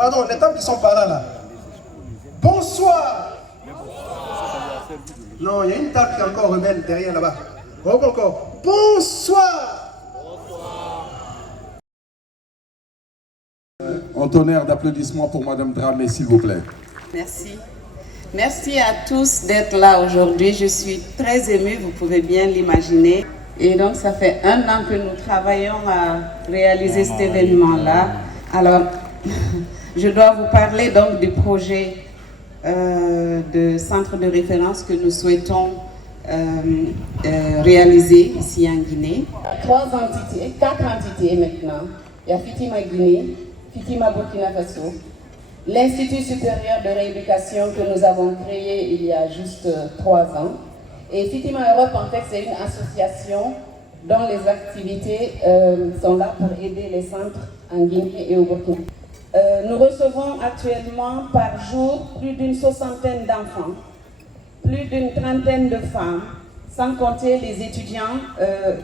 Pardon, les dames qui sont par là. Bonsoir. Non, il y a une table qui est encore rebelle derrière là-bas. Encore. Bonsoir. Un tonnerre d'applaudissements pour Madame Dramé, s'il vous plaît. Merci. Merci à tous d'être là aujourd'hui. Je suis très émue, vous pouvez bien l'imaginer. Et donc, ça fait 1 an que nous travaillons à réaliser cet événement-là. Alors, je dois vous parler donc du projet de centre de référence que nous souhaitons réaliser ici en Guinée. 4 entités maintenant. Il y a Fitima Guinée, Fitima Burkina Faso, l'Institut supérieur de rééducation que nous avons créé il y a juste 3 ans. Et Fitima Europe, en fait, c'est une association dont les activités sont là pour aider les centres en Guinée et au Burkina. Nous recevons actuellement par jour plus d'une 60aine d'enfants, plus d'une 30aine de femmes, sans compter les étudiants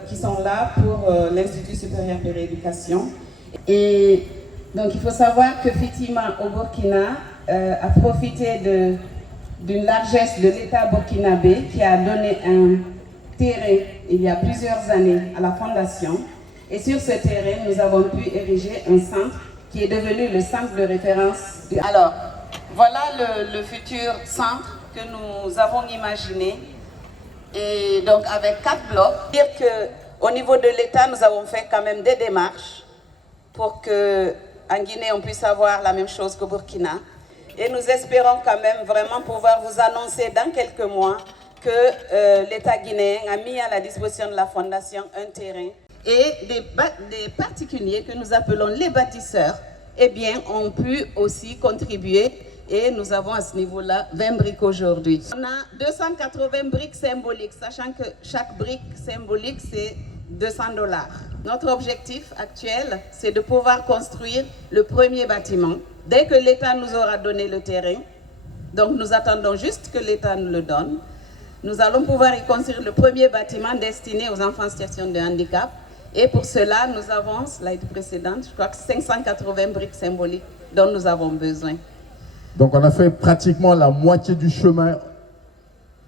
qui sont là pour l'Institut supérieur de rééducation. Et donc il faut savoir que Fitima au Burkina a profité d'une largesse de l'État burkinabé qui a donné un terrain il y a plusieurs années à la fondation. Et sur ce terrain, nous avons pu ériger un centre qui est devenu le centre de référence. Alors, voilà le futur centre que nous avons imaginé. Et donc avec 4 blocs. Dire qu'au niveau de l'État, nous avons fait quand même des démarches pour qu'en Guinée, on puisse avoir la même chose qu'au Burkina. Et nous espérons quand même vraiment pouvoir vous annoncer dans quelques mois que l'État guinéen a mis à la disposition de la Fondation un terrain. Et des particuliers que nous appelons les bâtisseurs, eh bien, ont pu aussi contribuer. Et nous avons à ce niveau-là 20 briques aujourd'hui. On a 280 briques symboliques, sachant que chaque brique symbolique, c'est $200. Notre objectif actuel, c'est de pouvoir construire le premier bâtiment. Dès que l'État nous aura donné le terrain, donc nous attendons juste que l'État nous le donne, nous allons pouvoir y construire le premier bâtiment destiné aux enfants en situation de handicap. Et pour cela, nous avons, slide précédente, je crois que 580 briques symboliques dont nous avons besoin. Donc on a fait pratiquement la moitié du chemin,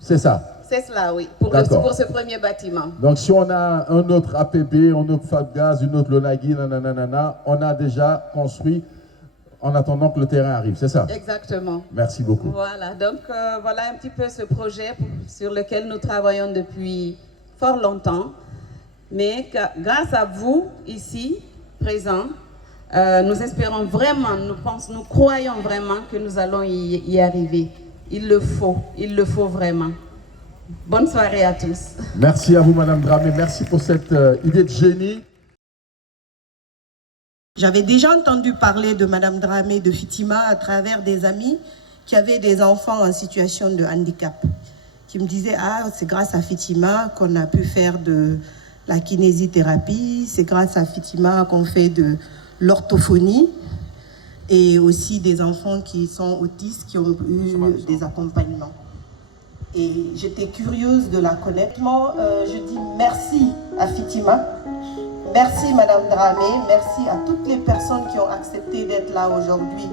c'est ça? C'est cela, oui, pour ce premier bâtiment. Donc si on a un autre APB, un autre FAPGAZ, une autre Lonagui, nanana, on a déjà construit en attendant que le terrain arrive, c'est ça? Exactement. Merci beaucoup. Voilà, donc voilà un petit peu ce projet sur lequel nous travaillons depuis fort longtemps. Mais grâce à vous, ici, présents, nous espérons vraiment, nous croyons vraiment que nous allons y arriver. Il le faut vraiment. Bonne soirée à tous. Merci à vous, Madame Dramé. Merci pour cette idée de génie. J'avais déjà entendu parler de Madame Dramé de Fitima à travers des amis qui avaient des enfants en situation de handicap, qui me disaient « Ah, c'est grâce à Fitima qu'on a pu faire de la kinésithérapie, c'est grâce à Fitima qu'on fait de l'orthophonie et aussi des enfants qui sont autistes qui ont eu des accompagnements. » Et j'étais curieuse de la connaître. Je dis merci à Fitima. Merci Madame Dramé, merci à toutes les personnes qui ont accepté d'être là aujourd'hui.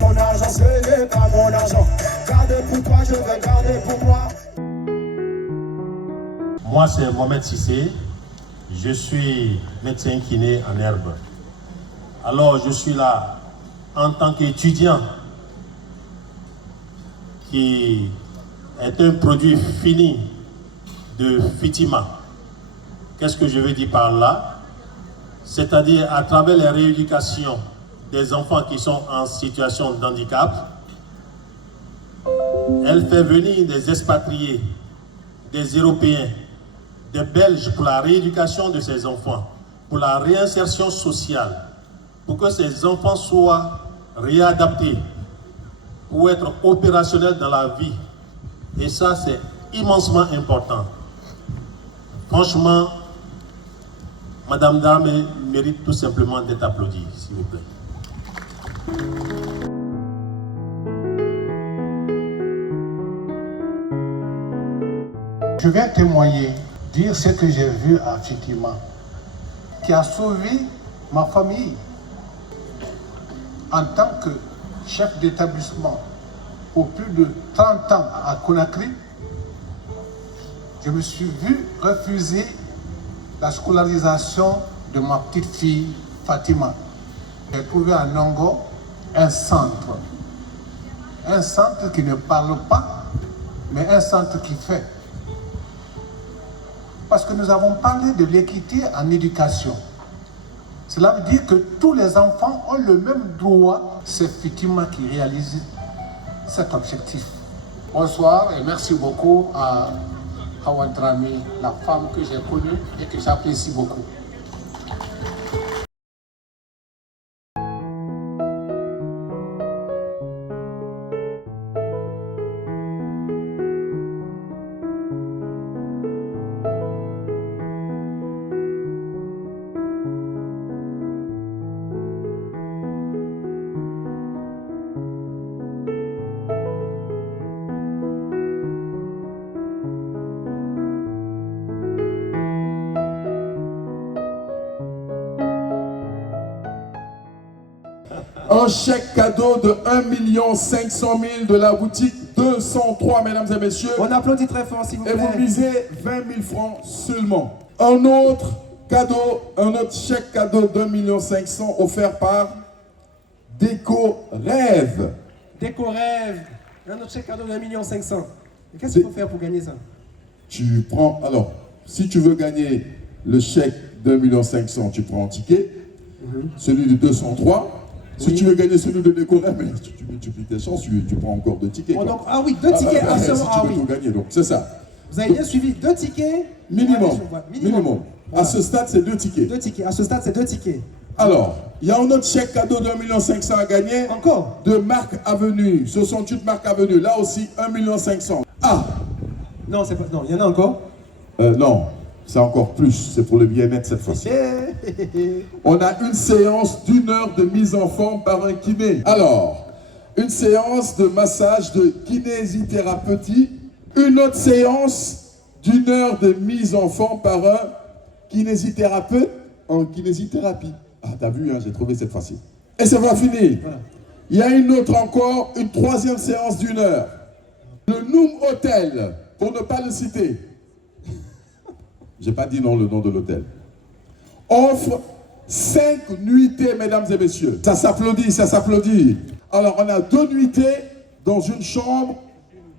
Mon argent, ce n'est pas mon argent. Garde pour toi, je veux garder pour moi. Moi, c'est Mohamed Sissé. Je suis médecin kiné en herbe. Alors, je suis là en tant qu'étudiant qui est un produit fini de Fitima. Qu'est-ce que je veux dire par là? C'est-à-dire à travers la rééducation des enfants qui sont en situation de handicap, elle fait venir des expatriés, des Européens, des Belges pour la rééducation de ces enfants, pour la réinsertion sociale, pour que ces enfants soient réadaptés, pour être opérationnels dans la vie. Et ça, c'est immensement important. Franchement, Madame Dramé mérite tout simplement d'être applaudie, s'il vous plaît. Je vais témoigner, dire ce que j'ai vu à Fitima, qui a sauvé ma famille. En tant que chef d'établissement pour plus de 30 ans à Conakry, je me suis vu refuser la scolarisation de ma petite fille Fatima. J'ai trouvé à Nongo un centre qui ne parle pas, mais un centre qui fait. Parce que nous avons parlé de l'équité en éducation. Cela veut dire que tous les enfants ont le même droit. C'est Fitima qui réalise cet objectif. Bonsoir et merci beaucoup à Hawa Dramé, la femme que j'ai connue et que j'apprécie beaucoup. Un chèque cadeau de 1 500 000 de la boutique 203, mesdames et messieurs. On applaudit très fort, s'il vous plaît. Et vous misez 20 000 francs seulement. Un autre cadeau, un autre chèque cadeau d'1 500 000 offert par Déco Rêve. Déco Rêve. Un autre chèque cadeau d'1 500 000. Qu'est-ce qu'il faut faire pour gagner ça? Tu prends, alors, si tu veux gagner le chèque d'1 500 000, tu prends un ticket, celui de 203. Si tu veux gagner celui de Déco Rêve, mais tu multiplies tes chances, tu prends encore 2 tickets. Oh, donc, ah oui, 2 tickets à ce moment. Si tu veux tout gagner, donc c'est ça. Vous avez bien suivi, 2 tickets Minimum. Voilà. À ce stade, c'est 2 tickets. 2 tickets. À ce stade, c'est 2 tickets. Alors, il y a un autre chèque cadeau d'1 500 000 à gagner. Encore? De Marc Avenue, 68 Marc Avenue. Là aussi, 1 500 000. Ah! Non, c'est pas. Non, il y en a encore? Non, c'est encore plus. C'est pour le bien-être cette fois-ci. On a une séance d'1 heure de mise en forme par un kiné. Alors, une séance de massage de kinésithérapeutique. Une autre séance d'1 heure de mise en forme par un kinésithérapeute en kinésithérapie. Ah, t'as vu, hein, j'ai trouvé cette fois-ci. Et ça va finir. Voilà. Il y a une autre encore, une 3e séance d'1 heure. Le Noom Hotel, pour ne pas le citer. J'ai pas dit non le nom de l'hôtel. Offre 5 nuitées, mesdames et messieurs. Ça s'applaudit, ça s'applaudit. Alors, on a 2 nuitées dans une chambre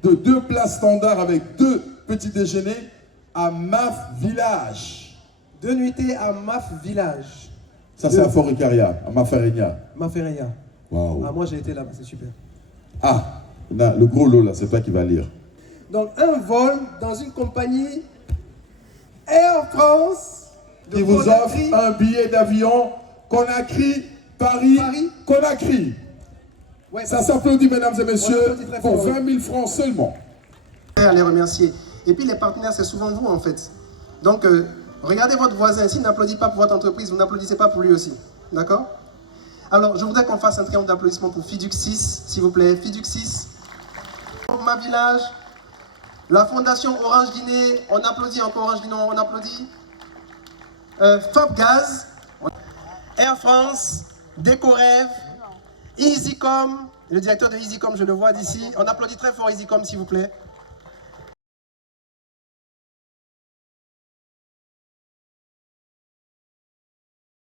de 2 places standards avec 2 petits déjeuners à Maf Village. 2 nuitées à Maf Village. Ça, c'est à Fort-Icaria, à Mafareña. Mafareña. Waouh. Ah, moi, j'ai été là-bas, c'est super. Ah, là, le gros lot, là, c'est toi qui vas lire. Donc, un vol dans une compagnie Air France qui vous offre un billet d'avion Conakry, Paris. Conakry. Ouais, ça s'applaudit, mesdames et messieurs, pour 20 000 francs seulement. À les remercier. Et puis les partenaires, c'est souvent vous en fait. Donc, regardez votre voisin. S'il n'applaudit pas pour votre entreprise, vous n'applaudissez pas pour lui aussi. D'accord? Alors, je voudrais qu'on fasse un triomphe d'applaudissements pour Fidux 6, s'il vous plaît. Fidux 6. Ma Village. La Fondation Orange Guinée. On applaudit encore Orange Guinée, on applaudit. Fabgaz. Air France. Déco Rêve. EasyCom. Le directeur de EasyCom, je le vois d'ici. On applaudit très fort EasyCom, s'il vous plaît.